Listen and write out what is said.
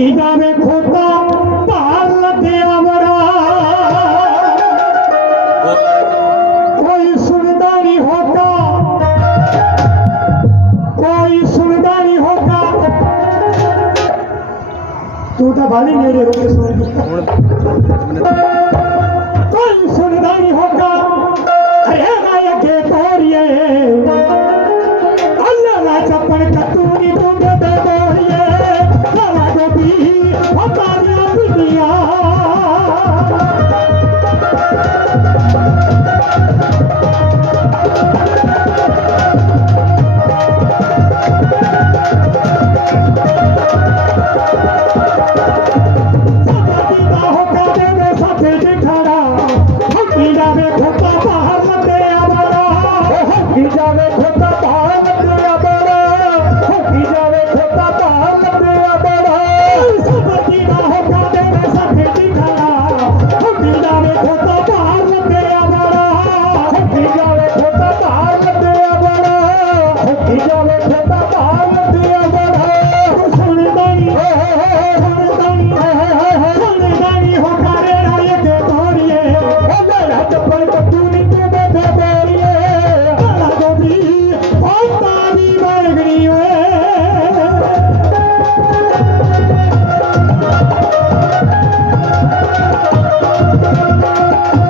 পাখি গাবে খোকা तू तो भाली मेरे रोके कोई सुनदाई होगा अरे नायक के तोरिए। अल्लाह तू Thank you.